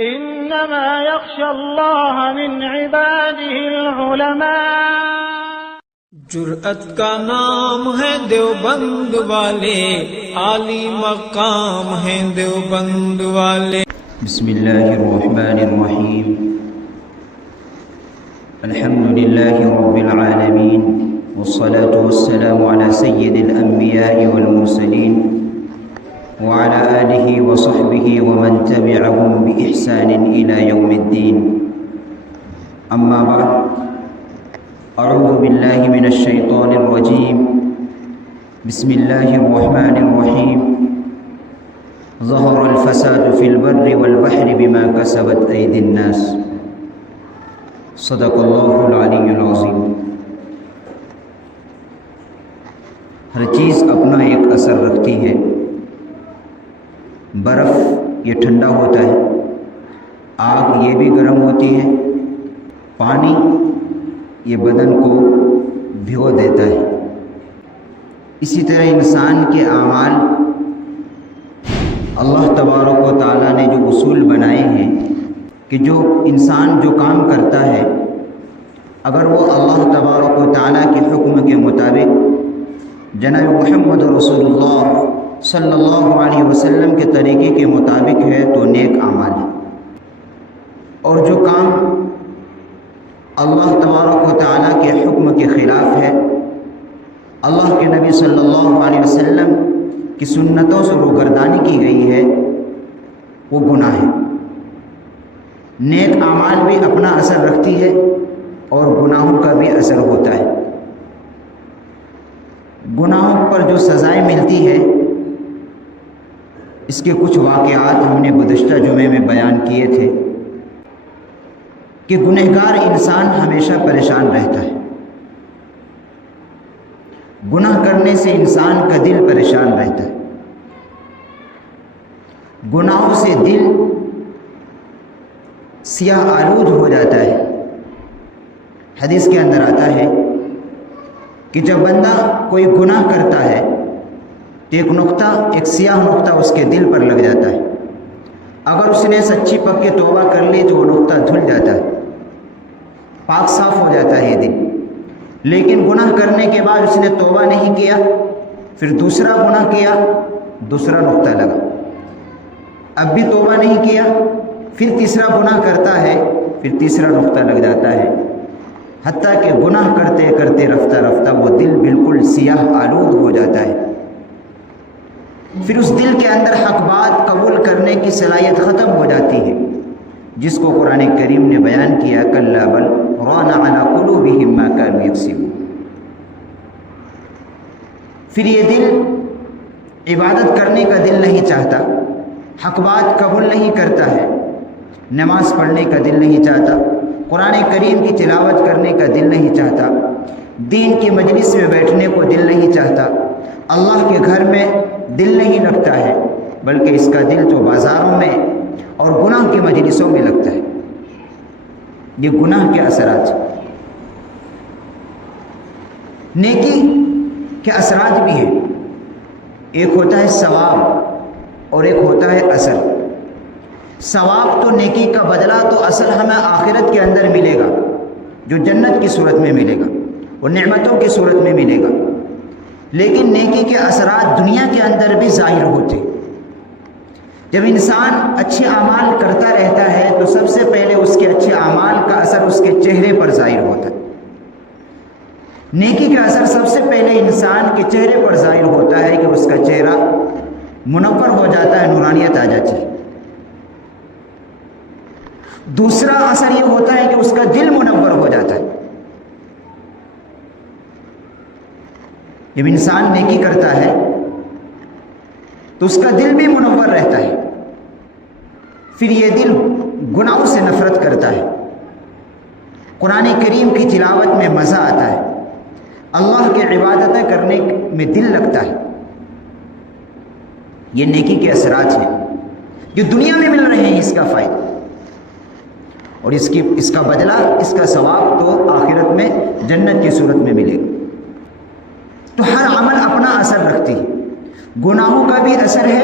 إنما يخشى الله من عباده العلماء۔ جرأت کا نام ہے دیوبند والے، عالی مقام ہے دیوبند والے۔ بسم اللہ الرحمن الرحیم، الحمد للہ رب العالمین، والصلاة والسلام على سید الانبیاء والمرسلین وعلى آلہ وصحبہ ومن تبعهم بإحسان إلى يوم الدین۔ اما بعد، اعوذ باللہ من الشیطان الرجیم، بسم اللہ الرحمن الرحیم۔ ظہر الفساد فی البر والبحر بما کسبت ایدی الناس، صدق اللہ العلی العظیم۔ ہر چیز اپنا ایک اثر رکھتی ہے۔ برف یہ ٹھنڈا ہوتا ہے، آگ یہ بھی گرم ہوتی ہے، پانی یہ بدن کو بھگو دیتا ہے۔ اسی طرح انسان کے اعمال اللہ تبارک و تعالیٰ نے جو اصول بنائے ہیں کہ جو انسان جو کام کرتا ہے، اگر وہ اللہ تبارک و تعالیٰ کے حکم کے مطابق جناب محمد رسول اللہ صلی اللہ علیہ وسلم کے طریقے کے مطابق ہے تو نیک اعمال ہے، اور جو کام اللہ تبارک و تعالیٰ کے حکم کے خلاف ہے، اللہ کے نبی صلی اللہ علیہ وسلم کی سنتوں سے روگردانی کی گئی ہے، وہ گناہ ہے۔ نیک اعمال بھی اپنا اثر رکھتی ہے اور گناہوں کا بھی اثر ہوتا ہے۔ گناہوں پر جو سزائیں ملتی ہے، اس کے کچھ واقعات ہم نے گزشتہ جمعے میں بیان کیے تھے کہ گنہگار انسان ہمیشہ پریشان رہتا ہے۔ گناہ کرنے سے انسان کا دل پریشان رہتا ہے، گناہوں سے دل سیاہ آلود ہو جاتا ہے۔ حدیث کے اندر آتا ہے کہ جب بندہ کوئی گناہ کرتا ہے تو ایک سیاہ نقطہ اس کے دل پر لگ جاتا ہے۔ اگر اس نے سچی پکی توبہ کر لی تو وہ نقطہ دھل جاتا ہے، پاک صاف ہو جاتا ہے یہ دل۔ لیکن گناہ کرنے کے بعد اس نے توبہ نہیں کیا، پھر دوسرا گناہ کیا، دوسرا نقطہ لگا، اب بھی توبہ نہیں کیا، پھر تیسرا گناہ کرتا ہے، پھر تیسرا نقطہ لگ جاتا ہے، حتیٰ کہ گناہ کرتے کرتے رفتہ رفتہ وہ دل بالکل سیاہ آلود ہو جاتا ہے۔ پھر اس دل کے اندر حق بات قبول کرنے کی صلاحیت ختم ہو جاتی ہے، جس کو قرآن کریم نے بیان کیا، کلا بل ران علی قلوبہم ما کانوا یکسبون۔ پھر یہ دل عبادت کرنے کا دل نہیں چاہتا، حق بات قبول نہیں کرتا ہے، نماز پڑھنے کا دل نہیں چاہتا، قرآن کریم کی تلاوت کرنے کا دل نہیں چاہتا، دین کی مجلس میں بیٹھنے کو دل نہیں چاہتا، اللہ کے گھر میں دل نہیں لگتا ہے، بلکہ اس کا دل تو بازاروں میں اور گناہ کی مجلسوں میں لگتا ہے۔ یہ گناہ کے اثرات۔ نیکی کے اثرات بھی ہیں، ایک ہوتا ہے ثواب اور ایک ہوتا ہے اثر۔ ثواب تو نیکی کا بدلہ تو اصل ہمیں آخرت کے اندر ملے گا، جو جنت کی صورت میں ملے گا، وہ نعمتوں کی صورت میں ملے گا۔ لیکن نیکی کے اثرات دنیا کے اندر بھی ظاہر ہوتے۔ جب انسان اچھے اعمال کرتا رہتا ہے تو سب سے پہلے اس کے اچھے اعمال کا اثر اس کے چہرے پر ظاہر ہوتا ہے۔ نیکی کا اثر سب سے پہلے انسان کے چہرے پر ظاہر ہوتا ہے کہ اس کا چہرہ منور ہو جاتا ہے، نورانیت آ جاتی ہے۔ دوسرا اثر یہ ہوتا ہے کہ اس کا دل منور ہو جاتا ہے۔ جب انسان نیکی کرتا ہے تو اس کا دل بھی منور رہتا ہے، پھر یہ دل گناہوں سے نفرت کرتا ہے، قرآن کریم کی تلاوت میں مزہ آتا ہے، اللہ کی عبادتیں کرنے میں دل لگتا ہے۔ یہ نیکی کے اثرات ہیں جو دنیا میں مل رہے ہیں، اس کا فائدہ اور اس کا بدلہ، اس کا ثواب تو آخرت میں جنت کی صورت میں ملے گا۔ تو ہر عمل اپنا اثر رکھتی ہے، گناہوں کا بھی اثر ہے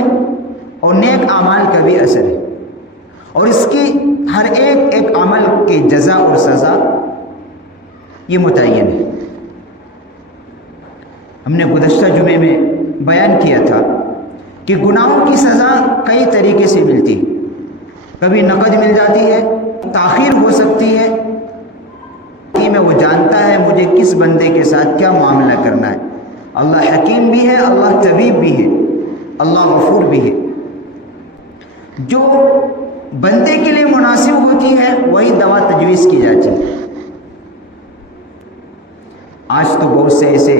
اور نیک اعمال کا بھی اثر ہے، اور اس کی ہر ایک عمل کی جزا اور سزا یہ متعین ہے۔ ہم نے گزشتہ جمعے میں بیان کیا تھا کہ گناہوں کی سزا کئی طریقے سے ملتی ہے، کبھی نقد مل جاتی ہے، تاخیر ہو سکتی ہے کہ میں وہ جانتا ہے مجھے کس بندے کے ساتھ کیا معاملہ کرنا ہے۔ اللہ حکیم بھی ہے، اللہ طبیب بھی ہے، اللہ غفور بھی ہے۔ جو بندے کے لیے مناسب ہوتی ہے وہی دوا تجویز کی جاتی ہے۔ آج تو بہت سے ایسے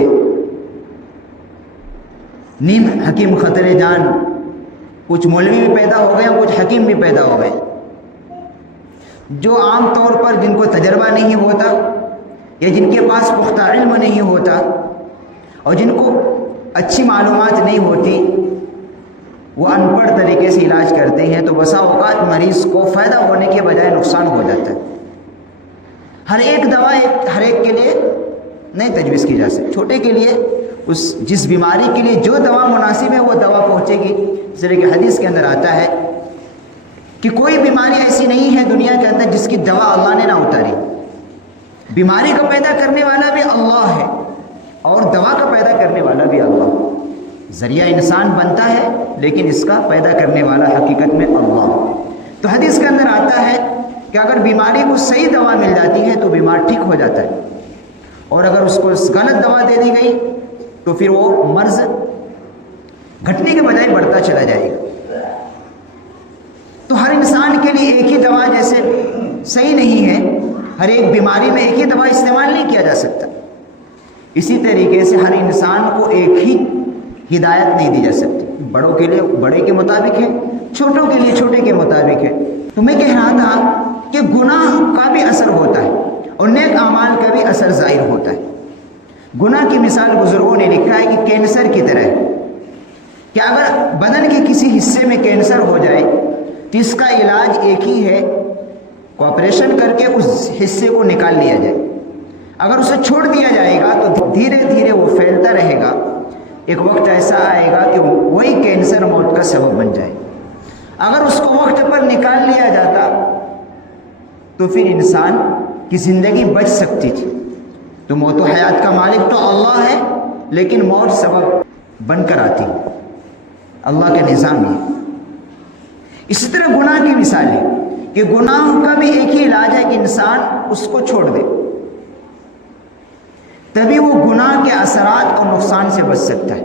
نیم حکیم خطرے جان کچھ مولوی بھی پیدا ہو گئے، کچھ حکیم بھی پیدا ہو گئے، جو عام طور پر جن کو تجربہ نہیں ہوتا یا جن کے پاس پختہ علم نہیں ہوتا اور جن کو اچھی معلومات نہیں ہوتی، وہ ان پڑھ طریقے سے علاج کرتے ہیں، تو بسا اوقات مریض کو فائدہ ہونے کے بجائے نقصان ہو جاتا ہے۔ ہر ایک دوا ہر ایک کے لیے نہیں تجویز کی جا سکتی۔ چھوٹے کے لیے جس بیماری کے لیے جو دوا مناسب ہے وہ دوا پہنچے گی۔ اس طرح کہ حدیث کے اندر آتا ہے کہ کوئی بیماری ایسی نہیں ہے دنیا کے اندر جس کی دوا اللہ نے نہ اتاری۔ بیماری کو پیدا کرنے والا بھی اللہ ہے اور دوا کا پیدا کرنے والا بھی اللہ۔ ذریعہ انسان بنتا ہے لیکن اس کا پیدا کرنے والا حقیقت میں اللہ۔ تو حدیث کے اندر آتا ہے کہ اگر بیماری کو صحیح دوا مل جاتی ہے تو بیمار ٹھیک ہو جاتا ہے، اور اگر اس کو غلط دوا دے دی گئی تو پھر وہ مرض گھٹنے کے بجائے بڑھتا چلا جائے گا۔ تو ہر انسان کے لیے ایک ہی دوا جیسے صحیح نہیں ہے، ہر ایک بیماری میں ایک ہی دوا استعمال نہیں کیا جا سکتا، اسی طریقے سے ہر انسان کو ایک ہی ہدایت نہیں دی جا سکتی۔ بڑوں کے لیے بڑے کے مطابق ہے، چھوٹوں کے لیے چھوٹے کے مطابق ہے۔ تو میں کہہ رہا تھا کہ گناہ کا بھی اثر ہوتا ہے اور نیک اعمال کا بھی اثر ظاہر ہوتا ہے۔ گناہ کی مثال بزرگوں نے لکھا ہے کہ کینسر کی طرح ہے کہ اگر بدن کے کسی حصے میں کینسر ہو جائے تو اس کا علاج ایک ہی ہے کہ آپریشن کر کے اس حصے کو نکال لیا جائے۔ اگر اسے چھوڑ دیا جائے گا تو دھیرے دھیرے وہ پھیلتا رہے گا، ایک وقت ایسا آئے گا کہ وہی کینسر موت کا سبب بن جائے۔ اگر اس کو وقت پر نکال لیا جاتا تو پھر انسان کی زندگی بچ سکتی تھی۔ تو موت و حیات کا مالک تو اللہ ہے، لیکن موت سبب بن کر آتی ہے، اللہ کا نظام ہے۔ اسی طرح گناہ کی مثال ہے کہ گناہ کا بھی ایک ہی علاج ہے کہ انسان اس کو چھوڑ دے، تبھی وہ گناہ کے اثرات اور نقصان سے بچ سکتا ہے۔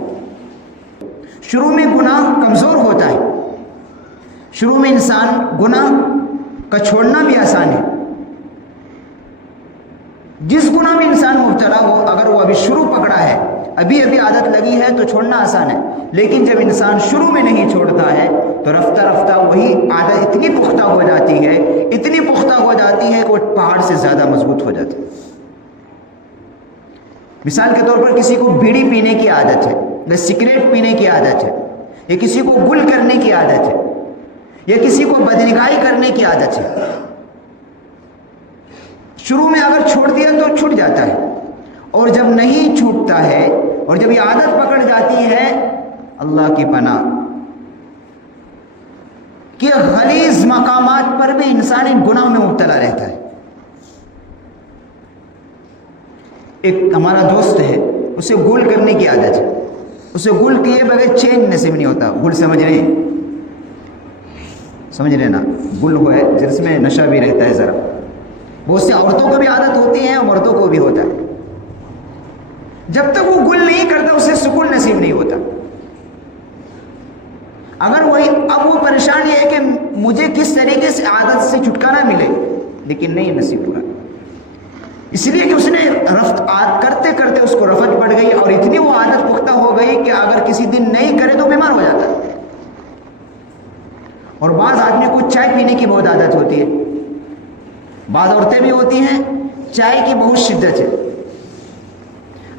شروع میں گناہ کمزور ہوتا ہے، شروع میں انسان گناہ کا چھوڑنا بھی آسان ہے۔ جس گناہ میں انسان مبتلا ہو، اگر وہ ابھی شروع پکڑا ہے، ابھی عادت لگی ہے تو چھوڑنا آسان ہے، لیکن جب انسان شروع میں نہیں چھوڑتا ہے تو رفتہ رفتہ وہی عادت اتنی پختہ ہو جاتی ہے، اتنی پختہ ہو جاتی ہے کہ وہ پہاڑ سے زیادہ مضبوط ہو جاتی ہے۔ مثال کے طور پر کسی کو بیڑی پینے کی عادت ہے، یا سگریٹ پینے کی عادت ہے، یا کسی کو گل کرنے کی عادت ہے، یا کسی کو بدنگاہی کرنے کی عادت ہے۔ شروع میں اگر چھوڑ دیا تو چھوٹ جاتا ہے، اور جب نہیں چھوٹتا ہے اور جب یہ عادت پکڑ جاتی ہے، اللہ کی پناہ کہ غلیظ مقامات پر بھی انسان ان گناہ میں مبتلا رہتا ہے۔ ایک ہمارا دوست ہے، اسے گول کرنے کی عادت ہے، اسے گول کیے بغیر چین نصیب نہیں ہوتا۔ گل سمجھ رہے ہیں؟ سمجھ رہے نا؟ گل ہوا ہے جس میں نشہ بھی رہتا ہے ذرا۔ بہت سی عورتوں کو بھی عادت ہوتی ہے اور مردوں کو بھی ہوتا ہے۔ جب تک وہ گل نہیں کرتا اسے سکون نصیب نہیں ہوتا۔ اگر وہی اب وہ پریشان یہ ہے کہ مجھے کس طریقے سے عادت سے چھٹکارا ملے، لیکن نہیں نصیب ہوا، اس لیے کہ اس نے کرتے کرتے اس کو رفت پڑ گئی اور اتنی وہ عادت پختہ ہو گئی کہ اگر کسی دن نہیں کرے تو بیمار ہو جاتا ہے۔ اور بعض آدمی کو چائے پینے کی بہت عادت ہوتی ہے، بعض عورتیں بھی ہوتی ہیں چائے کی بہت شدت ہے،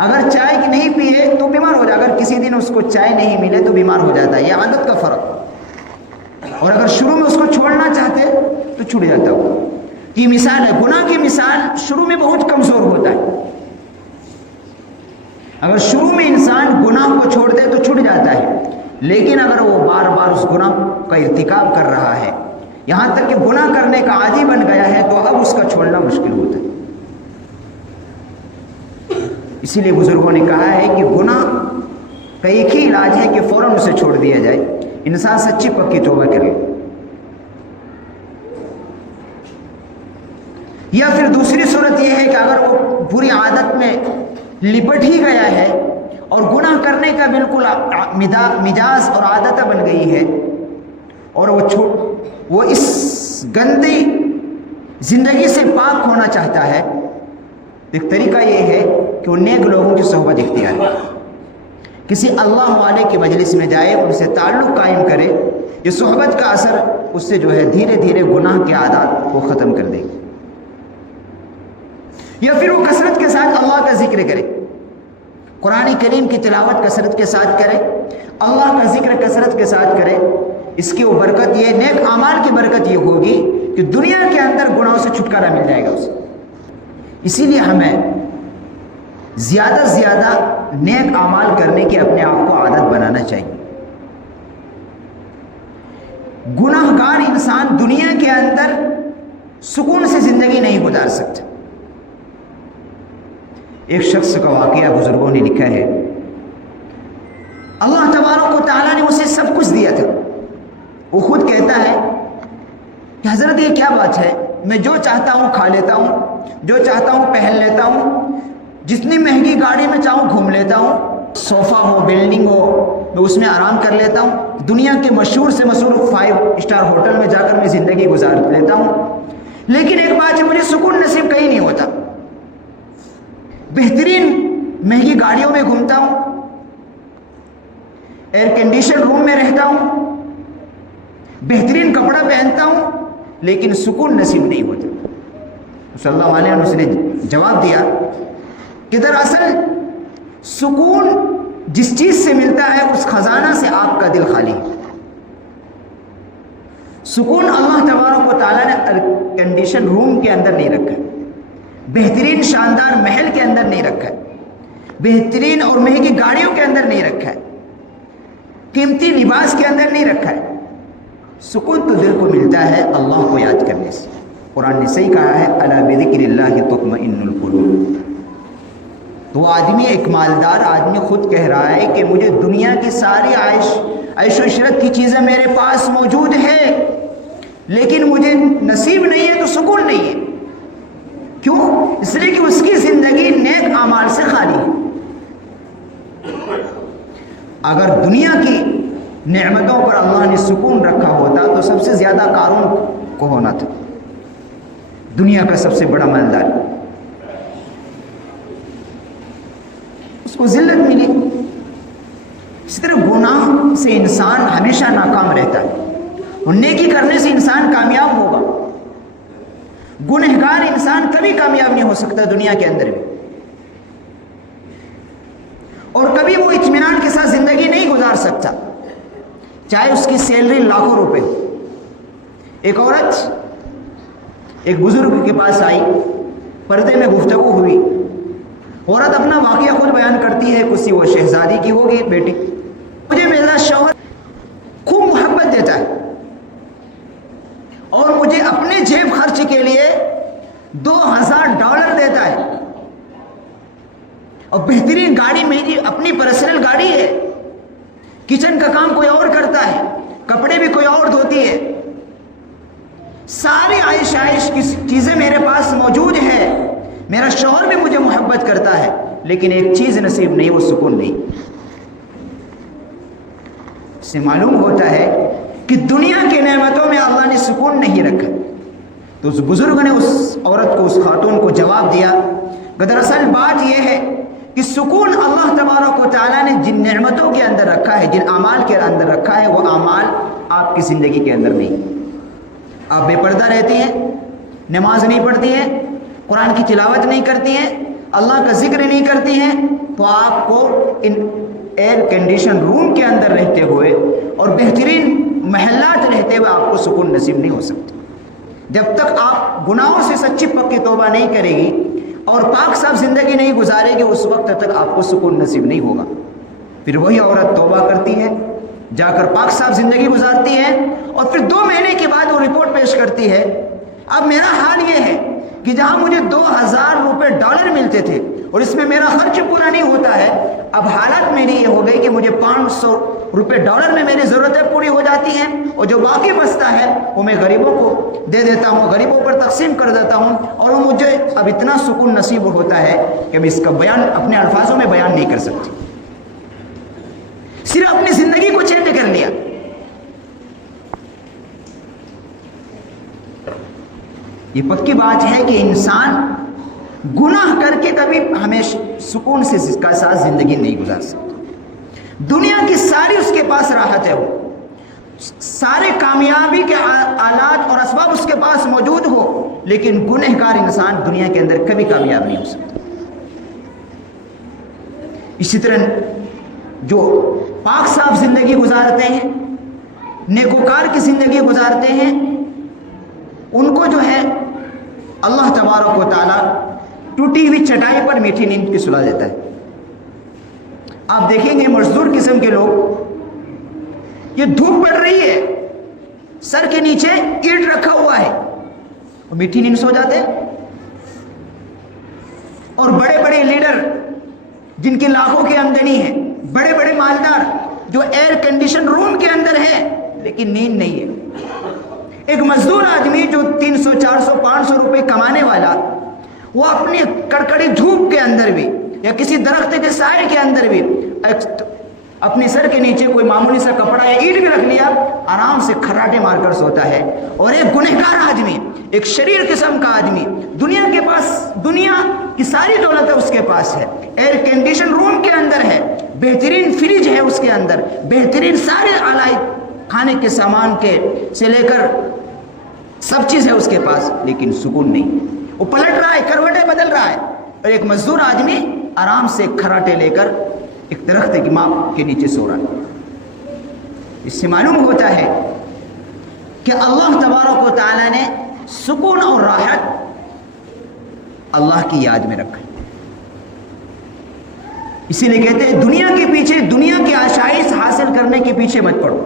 اگر چائے کی نہیں پیے تو بیمار ہو جائے، اگر کسی دن اس کو چائے نہیں ملے تو بیمار ہو جاتا ہے۔ یہ عادت کا فرق، اور اگر شروع میں اس کو چھوڑنا چاہتے تو چھوٹ جاتا ہو۔ یہ مثال ہے، گناہ کی مثال شروع میں بہت کمزور ہوتا ہے۔ اگر شروع میں انسان گناہ کو چھوڑ دے تو چھوٹ جاتا ہے، لیکن اگر وہ بار بار اس گناہ کا ارتکاب کر رہا ہے یہاں تک کہ گناہ کرنے کا عادی بن گیا ہے تو اب اس کا چھوڑنا مشکل ہوتا ہے. اسی لیے بزرگوں نے کہا ہے کہ گناہ کا ایک ہی علاج ہے کہ فوراً اسے چھوڑ دیا جائے، انسان سچی پکی توبہ کرے. یا پھر دوسری صورت یہ ہے کہ اگر وہ بری عادت میں لپٹ ہی گیا ہے اور گناہ کرنے کا بالکل مجاز اور عادت بن گئی ہے اور وہ اس گندی زندگی سے پاک ہونا چاہتا ہے، ایک طریقہ یہ ہے کہ وہ نیک لوگوں کی صحبت اختیار کرے، کسی اللہ والے کی مجلس میں جائے، ان سے تعلق قائم کرے. یہ صحبت کا اثر اس سے جو ہے دھیرے دھیرے گناہ کے عادات کو ختم کر دے گی. یا پھر وہ کثرت کے ساتھ اللہ کا ذکر کرے، قرآن کریم کی تلاوت کثرت کے ساتھ کرے، اللہ کا ذکر کثرت کے ساتھ کرے. اس کی وہ برکت، یہ نیک اعمال کی برکت یہ ہوگی کہ دنیا کے اندر گناہوں سے چھٹکارا مل جائے گا اسے. اسی لیے ہمیں زیادہ سے زیادہ نیک اعمال کرنے کی اپنے آپ کو عادت بنانا چاہیے. گناہ گار انسان دنیا کے اندر سکون سے زندگی نہیں گزار سکتا. ایک شخص کا واقعہ بزرگوں نے لکھا ہے، اللہ تبارک و تعالیٰ نے اسے سب کچھ دیا تھا. وہ خود کہتا ہے کہ حضرت یہ کیا بات ہے، میں جو چاہتا ہوں کھا لیتا ہوں، جو چاہتا ہوں پہن لیتا ہوں، جتنی مہنگی گاڑی میں چاہوں گھوم لیتا ہوں، صوفہ ہو بلڈنگ ہو میں اس میں آرام کر لیتا ہوں، دنیا کے مشہور سے مشہور 5 اسٹار ہوٹل میں جا کر میں زندگی گزار لیتا ہوں. لیکن ایک بات ہے، مجھے سکون نصیب کہیں نہیں ہوتا. بہترین مہنگی گاڑیوں میں گھومتا ہوں، ایئر کنڈیشن روم میں رہتا ہوں، بہترین کپڑا پہنتا ہوں، لیکن سکون نصیب نہیں ہوتا. صلی اللہ علیہ وسلم نے جواب دیا کہ دراصل سکون جس چیز سے ملتا ہے اس خزانہ سے آپ کا دل خالی ہے. سکون اللہ تبارک و تعالیٰ نے کنڈیشن روم کے اندر نہیں رکھا، بہترین شاندار محل کے اندر نہیں رکھا ہے، بہترین اور مہنگی گاڑیوں کے اندر نہیں رکھا ہے، قیمتی لباس کے اندر نہیں رکھا ہے. سکون تو دل کو ملتا ہے اللہ کو یاد کرنے سے. قرآن نے صحیح کہا ہے، الا بذکر اللہ تطمئن القلوب. تو وہ آدمی، ایک مالدار آدمی خود کہہ رہا ہے کہ مجھے دنیا کی ساری عیش و عشرت کی چیزیں میرے پاس موجود ہے، لیکن مجھے نصیب نہیں ہے تو سکون نہیں ہے. کیوں؟ اس لیے کہ اس کی زندگی نیک اعمال سے خالی ہے. اگر دنیا کی نعمتوں پر اللہ نے سکون رکھا ہوتا تو سب سے زیادہ قارون کو ہونا تھا، دنیا کا سب سے بڑا مالدار. اس کو ذلت ملی. اس طرح گناہ سے انسان ہمیشہ ناکام رہتا ہے اور نیکی کرنے سے انسان کامیاب ہوگا. گنہگار انسان کبھی کامیاب نہیں ہو سکتا دنیا کے اندر بھی، اور کبھی وہ اطمینان کے ساتھ زندگی نہیں گزار سکتا، چاہے اس کی سیلری لاکھوں روپے. ایک عورت ایک بزرگ کے پاس آئی، پردے میں گفتگو ہوئی. عورت اپنا واقعہ خود بیان کرتی ہے، کسی وہ شہزادی کی ہوگی بیٹی. مجھے میرا شوہر خوب محبت دیتا ہے اور مجھے اپنے جیب خرچ کے لیے $2000 دیتا ہے، اور بہترین گاڑی میری اپنی پرسنل گاڑی ہے. کچن کا کام کوئی اور کرتا ہے، کپڑے بھی کوئی اور دھوتی ہے، ساری عائش کی چیزیں میرے پاس موجود ہے. میرا شوہر بھی مجھے محبت کرتا ہے، لیکن ایک چیز نصیب نہیں، وہ سکون نہیں. اس سے معلوم ہوتا ہے کہ دنیا کی نعمتوں میں اللہ نے سکون نہیں رکھا. تو اس بزرگ نے اس عورت کو، اس خاتون کو جواب دیا کہ دراصل بات یہ ہے کہ سکون اللہ تبارک و تعالیٰ نے جن نعمتوں کے اندر رکھا ہے، جن اعمال کے اندر رکھا ہے، وہ اعمال آپ کی زندگی کے اندر نہیں. آپ بے پردہ رہتی ہیں، نماز نہیں پڑھتی ہیں، قرآن کی تلاوت نہیں کرتی ہیں، اللہ کا ذکر نہیں کرتی ہیں، تو آپ کو ان ایئر کنڈیشن روم کے اندر رہتے ہوئے اور بہترین محلات رہتے ہوئے آپ کو سکون نصیب نہیں ہو سکتا. جب تک آپ گناہوں سے سچی پکی توبہ نہیں کرے گی اور پاک صاف زندگی نہیں گزارے گی، اس وقت تک آپ کو سکون نصیب نہیں ہوگا. پھر وہی عورت توبہ کرتی ہے، جا کر پاک صاف زندگی گزارتی ہے اور پھر 2 مہینے کے بعد وہ رپورٹ پیش کرتی ہے اب میرا حال یہ ہے کہ جہاں مجھے 2000 روپے ڈالر ملتے تھے اور اس میں میرا خرچ پورا نہیں ہوتا ہے، اب حالت میری یہ ہو گئی کہ مجھے 500 روپے ڈالر میں میری ضرورتیں پوری ہو جاتی ہیں اور جو باقی بچتا ہے وہ میں غریبوں کو دے دیتا ہوں، غریبوں پر تقسیم کر دیتا ہوں، اور وہ مجھے اب اتنا سکون نصیب ہوتا ہے کہ میں اس کا بیان اپنے الفاظوں میں بیان نہیں کر سکتی۔ صرف اپنی زندگی کو چینج کر لیا۔ یہ پکی بات ہے کہ انسان گناہ کر کے کبھی ہمیشہ سکون سے اس کا ساتھ زندگی نہیں گزار سکتا۔ دنیا کی ساری اس کے پاس راحت ہے، وہ سارے کامیابی کے آلات اور اسباب اس کے پاس موجود ہو، لیکن گنہگار انسان دنیا کے اندر کبھی کامیاب نہیں ہو سکتا۔ اسی طرح جو پاک صاف زندگی گزارتے ہیں، نیکوکار کی زندگی گزارتے ہیں، ان کو جو ہے اللہ تبارک و تعالیٰ ٹوٹی ہوئی چٹائی پر میٹھی نیند کی سلا دیتا ہے۔ آپ دیکھیں گے مزدور قسم کے لوگ، یہ دھوپ پڑ رہی ہے، سر کے نیچے اینٹ رکھا ہوا ہے اور میٹھی نیند سو جاتے ہیں۔ اور بڑے بڑے لیڈر جن کی لاکھوں کی آمدنی ہے، بڑے بڑے مالدار جو ایئر کنڈیشن روم کے اندر ہے لیکن نیند نہیں ہے۔ ایک مزدور آدمی جو 300 400 500 روپے کمانے والا، وہ اپنی کڑکڑی دھوپ کے اندر بھی یا کسی درخت کے سائے کے اندر بھی اپنے سر کے نیچے کوئی معمولی سا کپڑا یا اینٹ بھی رکھ لیا، آرام سے کھراٹے مار کر سوتا ہے۔ اور ایک گنہگار آدمی، ایک شریر قسم کا آدمی، دنیا کے پاس دنیا کی ساری دولت اس کے پاس ہے، ایئر کنڈیشن روم کے اندر ہے، بہترین فریج ہے اس کے اندر، بہترین سارے آلائی کھانے کے سامان کے سے لے کر سب چیز ہے اس کے پاس، لیکن سکون نہیں۔ وہ پلٹ رہا ہے، کروٹیں بدل رہا ہے، اور ایک مزدور آدمی آرام سے کھراٹے لے کر ایک درخت کی ماں کے نیچے سو رہا ہے۔ اس سے معلوم ہوتا ہے کہ اللہ تبارک و تعالیٰ نے سکون اور راحت اللہ کی یاد میں رکھا ہے۔ اسی لیے کہتے ہیں دنیا کے پیچھے، دنیا کی آشائش حاصل کرنے کے پیچھے مت پڑو،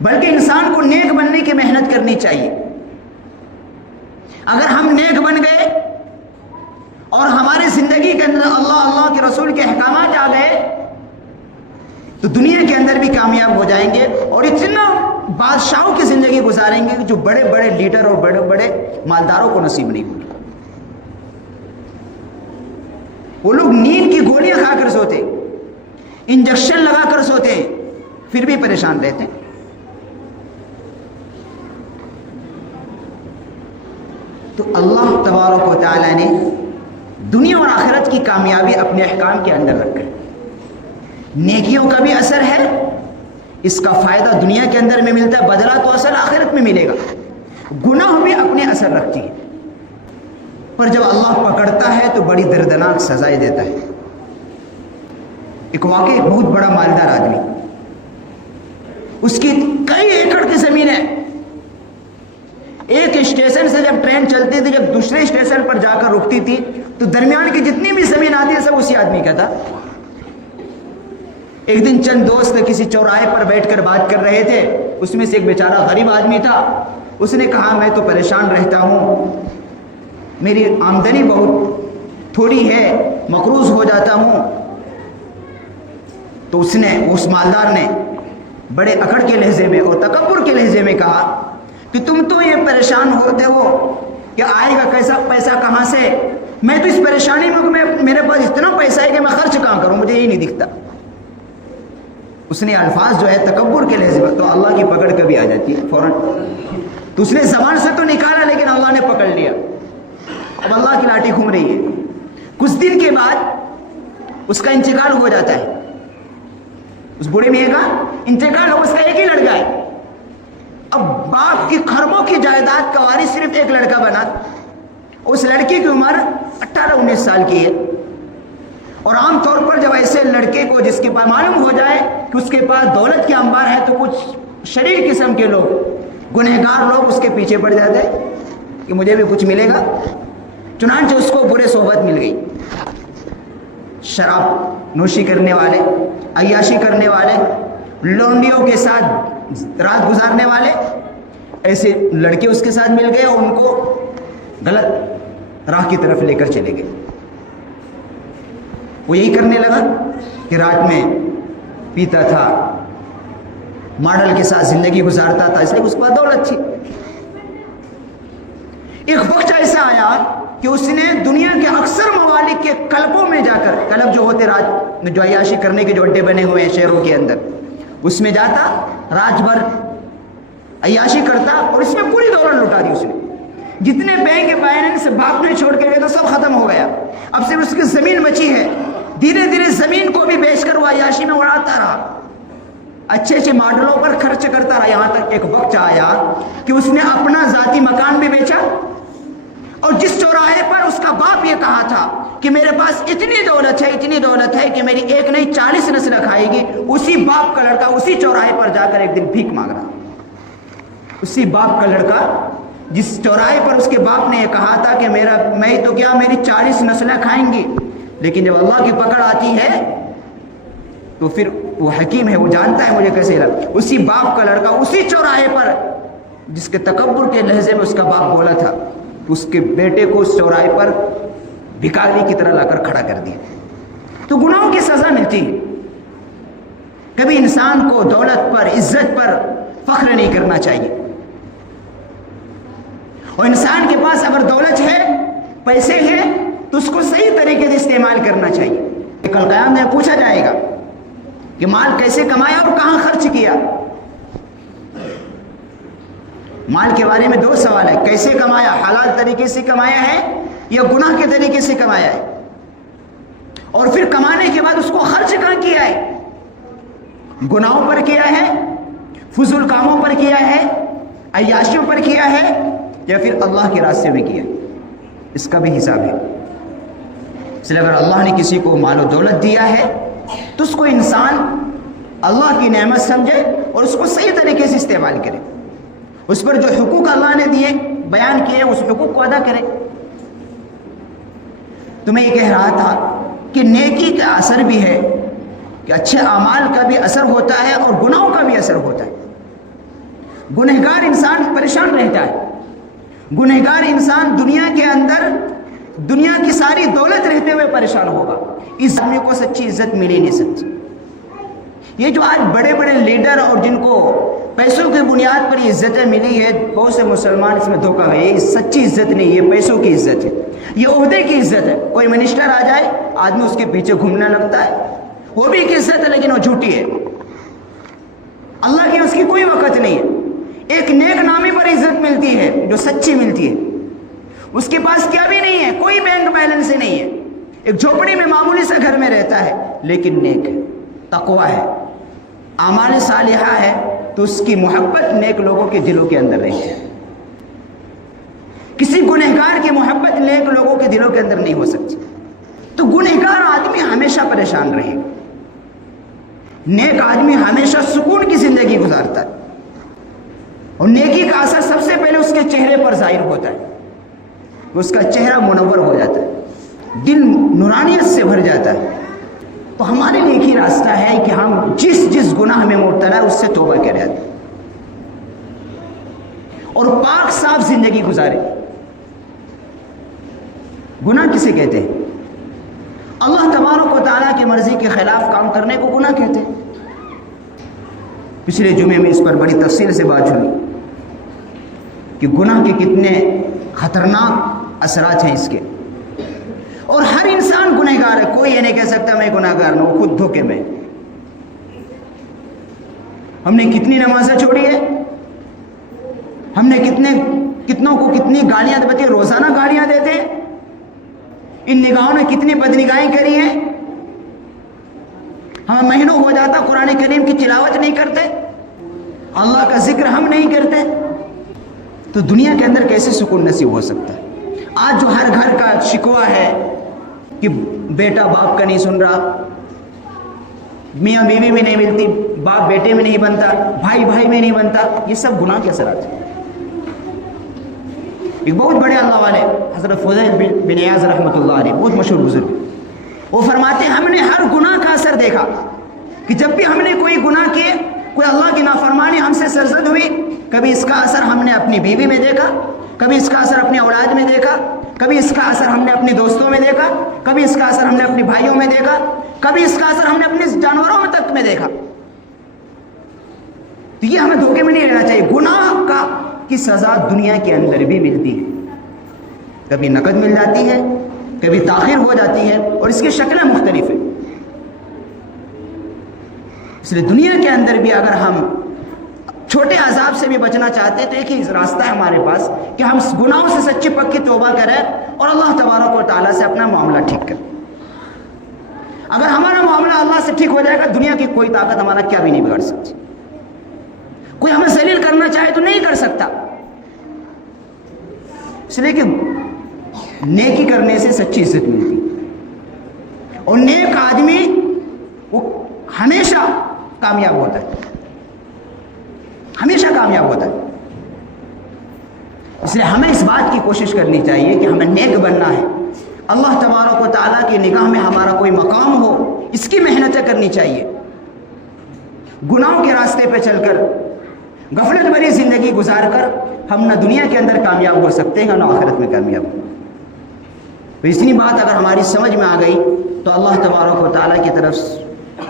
بلکہ انسان کو نیک بننے کی محنت کرنی چاہیے۔ اگر ہم نیک بن گئے اور ہماری زندگی کے اندر اللہ کے رسول کے احکامات آ گئے تو دنیا کے اندر بھی کامیاب ہو جائیں گے، اور اتنا بادشاہوں کی زندگی گزاریں گے جو بڑے بڑے لیڈر اور بڑے بڑے مالداروں کو نصیب نہیں ہوگی۔ وہ لوگ نیند کی گولیاں کھا کر سوتے، انجیکشن لگا کر سوتے ہیں، پھر بھی پریشان رہتے ہیں۔ تو اللہ تبارک و تعالیٰ نے دنیا اور آخرت کی کامیابی اپنے احکام کے اندر رکھا ہے۔ نیکیوں کا بھی اثر ہے، اس کا فائدہ دنیا کے اندر میں ملتا ہے، بدلہ تو اصل آخرت میں ملے گا۔ گناہ بھی اپنے اثر رکھتی ہے، پر جب اللہ پکڑتا ہے تو بڑی دردناک سزائیں دیتا ہے۔ ایک واقعہ، ایک بہت بڑا مالدار آدمی، اس کی کئی ایکڑ کی زمین ہے، ایک اسٹیشن سے جب ٹرین چلتی تھی، جب دوسرے اسٹیشن پر جا کر رکتی تھی تو درمیان کی جتنی بھی زمین آتی ہے سب اسی آدمی کا تھا۔ ایک دن چند دوست کسی چوراہے پر بیٹھ کر بات کر رہے تھے، اس میں سے ایک بیچارہ غریب آدمی تھا، اس نے کہا میں تو پریشان رہتا ہوں، میری آمدنی بہت تھوڑی ہے، مقروض ہو جاتا ہوں۔ تو اس مالدار نے بڑے اکڑ کے لہجے میں اور تکبر کے لہجے میں کہا کہ تم تو یہ پریشان ہوتے ہو کہ آئے گا کیسا پیسہ کہاں سے، میں تو اس پریشانی میں میرے پاس اتنا پیسہ ہے کہ میں خرچ کہاں کروں، مجھے یہ نہیں دکھتا۔ اس نے الفاظ جو ہے تکبر کے لحاظ سے، تو اللہ کی پکڑ کبھی آ جاتی ہے فوراً، تو اس نے زبان سے تو نکالا لیکن اللہ نے پکڑ لیا، اب اللہ کی لاٹھی گھوم رہی ہے۔ کچھ دن کے بعد اس کا انتقال ہو جاتا ہے، اس بوڑھے میاں کا انتقال ہو، اس کا ایک ہی لڑکا ہے۔ اب باپ کی خربوں کی جائیداد کا وارث صرف ایک لڑکا بنا، اس لڑکی کی عمر 18-19 سال کی ہے، اور عام طور پر جب ایسے لڑکے کو جس کے پاس معلوم ہو جائے کہ اس کے پاس دولت کے انبار ہے تو کچھ شریر قسم کے لوگ، گنہگار لوگ اس کے پیچھے پڑ جاتے ہیں کہ مجھے بھی کچھ ملے گا۔ چنانچہ اس کو برے صحبت مل گئی، شراب نوشی کرنے والے، عیاشی کرنے والے، لونڈیوں کے ساتھ رات گزارنے والے، ایسے لڑکے اس کے ساتھ مل گئے اور ان کو غلط راہ کی طرف لے کر چلے گئے. وہ یہی کرنے لگا کہ رات میں پیتا تھا، ماڈل کے ساتھ زندگی گزارتا تھا، اس لیے اس کے پاس دولت تھی. ایک وقت ایسا آیا کہ اس نے دنیا کے اکثر ممالک کے کلبوں میں جا کر، کلب جو ہوتے رات میں جو عیاشی کرنے کے جو اڈے بنے ہوئے ہیں شہروں کے اندر، اس میں جاتا، رات بھر عیاشی کرتا اور اس میں پوری دولت لٹا دی. اس نے جتنے بینک بیلنس باپ نے چھوڑ کے گئے تھا سب ختم ہو گیا. اب صرف اس کی زمین بچی ہے. دھیرے دھیرے زمین کو بھی بیچ کر وہ عیاشی میں اڑاتا رہا، اچھے اچھے ماڈلوں پر خرچ کرتا رہا. یہاں تک ایک وقت آیا کہ اس نے اپنا ذاتی مکان بھی بیچا، اور جس چوراہے پر اس کا باپ یہ کہا تھا کہ میرے پاس اتنی دولت ہے کہ میری ایک نہیں 40 نسل کھائے گی، اسی باپ کا لڑکا اسی چوراہے پر جا کر ایک دن بھیک مانگ رہا. اسی باپ کا لڑکا جس چوراہے پر اس کے باپ نے یہ کہا تھا کہ میں تو کیا میری 40 نسلیں کھائیں گی، لیکن جب اللہ کی پکڑ آتی ہے تو پھر وہ حکیم ہے، وہ جانتا ہے مجھے کیسے لگا. اسی باپ کا لڑکا اسی چوراہے پر جس کے تکبر کے لہجے میں اس کا باپ بولا تھا، اس کے بیٹے کو اس چوراہے پر بھکاری کی طرح لا کر کھڑا کر دیا. تو گناہوں کی سزا ملتی ہے. کبھی انسان کو دولت پر، عزت پر فخر نہیں کرنا چاہیے. اور انسان کے پاس اگر دولت ہے، پیسے ہیں، تو اس کو صحیح طریقے سے استعمال کرنا چاہیے. کل قیامت میں پوچھا جائے گا کہ مال کیسے کمایا اور کہاں خرچ کیا. مال کے بارے میں 2 سوال ہے، کیسے کمایا، حلال طریقے سے کمایا ہے یا گناہ کے طریقے سے کمایا ہے، اور پھر کمانے کے بعد اس کو خرچ کہاں کیا ہے، گناہوں پر کیا ہے، فضول کاموں پر کیا ہے، عیاشیوں پر کیا ہے، یا پھر اللہ کے راستے میں کیا. اس کا بھی حساب ہے. اس لیے اگر اللہ نے کسی کو مال و دولت دیا ہے تو اس کو انسان اللہ کی نعمت سمجھے اور اس کو صحیح طریقے سے استعمال کرے. اس پر جو حقوق اللہ نے دیے، بیان کیے، اس حقوق کو ادا کرے. تو میں یہ کہہ رہا تھا کہ نیکی کا اثر بھی ہے، کہ اچھے اعمال کا بھی اثر ہوتا ہے اور گناہوں کا بھی اثر ہوتا ہے. گنہگار انسان پریشان رہتا ہے. گنہگار انسان دنیا کے اندر دنیا کی ساری دولت رہتے ہوئے پریشان ہوگا. اس آدمی کو سچی عزت مل ہی نہیں سکتی. یہ جو آج بڑے بڑے لیڈر اور جن کو پیسوں کی بنیاد پر یہ عزتیں ملی ہے، بہت سے مسلمان اس میں دھوکہ گئے. یہ سچی عزت نہیں، یہ پیسوں کی عزت ہے، یہ عہدے کی عزت ہے. کوئی منسٹر آ جائے، آدمی اس کے پیچھے گھومنے لگتا ہے. وہ بھی ایک عزت ہے لیکن وہ جھوٹی ہے. اللہ کی اس کی کوئی وقت نہیں ہے. ایک نیک نامی پر عزت ملتی ہے جو سچی ملتی ہے. اس کے پاس کیا بھی نہیں ہے، کوئی بینک بیلنس ہی نہیں ہے، ایک جھوپڑی میں معمولی سے گھر میں رہتا ہے، لیکن نیک ہے، تقویٰ ہے، اعمال صالحہ ہے، تو اس کی محبت نیک لوگوں کے دلوں کے اندر رہتی ہے. کسی گنہگار کی محبت نیک لوگوں کے دلوں کے اندر نہیں ہو سکتی. تو گنہگار آدمی ہمیشہ پریشان رہے گا. نیک آدمی ہمیشہ سکون کی زندگی گزارتا ہے. اور نیکی کا اثر سب سے پہلے اس کے چہرے پر ظاہر ہوتا ہے. اس کا چہرہ منور ہو جاتا ہے، دل نورانیت سے بھر جاتا ہے. تو ہمارے لیے ایک ہی راستہ ہے کہ ہم جس گناہ میں مبتلا ہے اس سے توبہ کریں اور پاک صاف زندگی گزارے. گناہ کسے کہتے ہیں؟ اللہ تبارک و تعالیٰ کی مرضی کے خلاف کام کرنے کو گناہ کہتے ہیں. پچھلے جمعے میں اس پر بڑی تفصیل سے بات ہوئی کہ گناہ کے کتنے خطرناک اثرات ہیں اس کے. اور ہر انسان گنہگار ہے. کوئی یہ نہیں کہہ سکتا میں گنہگار نہ ہوں، خود دھوکے میں. ہم نے کتنی نمازیں چھوڑی ہے، ہم نے کتنوں کو کتنی گالیاں دیتے، روزانہ گالیاں دیتے ہیں. ان نگاہوں نے کتنی بدنگاہیں کری ہیں. ہمیں مہینوں ہو جاتا قرآن کریم کی تلاوت نہیں کرتے، اللہ کا ذکر ہم نہیں کرتے. تو دنیا کے اندر کیسے سکون نصیب ہو سکتا ہے؟ آج جو ہر گھر کا شکوہ ہے کہ بیٹا باپ کا نہیں سن رہا، میاں بیوی میں نہیں ملتی، باپ بیٹے میں نہیں بنتا، بھائی بھائی میں نہیں بنتا، یہ سب گناہ کے اثرات ہیں. ایک بہت بڑے اللہ والے حضرت فضیل بن عیاض رحمۃ اللہ علیہ، بہت مشہور بزرگ، وہ فرماتے ہیں ہم نے ہر گناہ کا اثر دیکھا کہ جب بھی ہم نے کوئی گناہ کیے، کوئی اللہ کی نافرمانی ہم سے سرزد ہوئی، کبھی اس کا اثر ہم نے اپنی بیوی میں دیکھا، کبھی اس کا اثر اپنی اولاد میں دیکھا، کبھی اس کا اثر ہم نے اپنے دوستوں میں دیکھا، کبھی اس کا اثر ہم نے اپنے بھائیوں میں دیکھا، کبھی اس کا اثر ہم نے اپنے جانوروں میں تک میں دیکھا. تو یہ ہمیں دھوکے میں نہیں لینا چاہیے. گناہ کی سزا دنیا کے اندر بھی ملتی ہے، کبھی نقد مل جاتی ہے، کبھی تاخیر ہو جاتی ہے، اور اس کی شکلیں مختلف ہیں. اس لیے دنیا کے اندر بھی اگر ہم چھوٹے عذاب سے بھی بچنا چاہتے ہیں تو ایک ہی راستہ ہے ہمارے پاس کہ ہم گناہوں سے سچی پکی توبہ کریں اور اللہ تبارک و تعالیٰ سے اپنا معاملہ ٹھیک کریں. اگر ہمارا معاملہ اللہ سے ٹھیک ہو جائے گا، دنیا کی کوئی طاقت ہمارا کیا بھی نہیں بگاڑ سکتی. کوئی ہمیں ذلیل کرنا چاہے تو نہیں کر سکتا. اس لیے کہ نیکی کرنے سے سچی عزت ملتی، اور نیک آدمی وہ ہمیشہ کامیاب ہوتا ہے، ہمیشہ کامیاب ہوتا ہے. اس لیے ہمیں اس بات کی کوشش کرنی چاہیے کہ ہمیں نیک بننا ہے، اللہ تبارک و تعالیٰ کی نگاہ میں ہمارا کوئی مقام ہو، اس کی محنتیں کرنی چاہیے. گناہوں کے راستے پہ چل کر غفلت بھری زندگی گزار کر ہم نہ دنیا کے اندر کامیاب ہو سکتے ہیں نہ آخرت میں کامیاب ہو. تو اتنی بات اگر ہماری سمجھ میں آ گئی تو اللہ تبارک و تعالیٰ کی طرف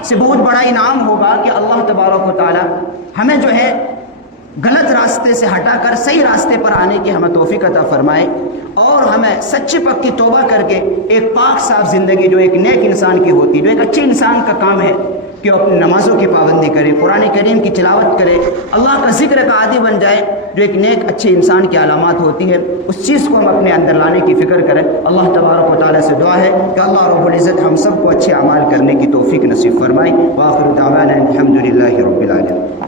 سے بہت بڑا انعام ہوگا کہ اللہ تبارک و تعالیٰ ہمیں جو ہے غلط راستے سے ہٹا کر صحیح راستے پر آنے کی ہمیں توفیق عطا فرمائے، اور ہمیں سچی پکی توبہ کر کے ایک پاک صاف زندگی جو ایک نیک انسان کی ہوتی، جو ایک اچھے انسان کا کام ہے کہ وہ اپنی نمازوں کی پابندی کرے، قرآن کریم کی تلاوت کرے، اللہ کا ذکر کا عادی بن جائے، جو ایک نیک اچھے انسان کی علامات ہوتی ہے، اس چیز کو ہم اپنے اندر لانے کی فکر کریں. اللہ تبارک و تعالیٰ سے دعا ہے کہ اللہ رب العزت ہم سب کو اچھے اعمال کرنے کی توفیق نصیب فرمائے. وآخر دعوانا الحمد للہ رب العالمین.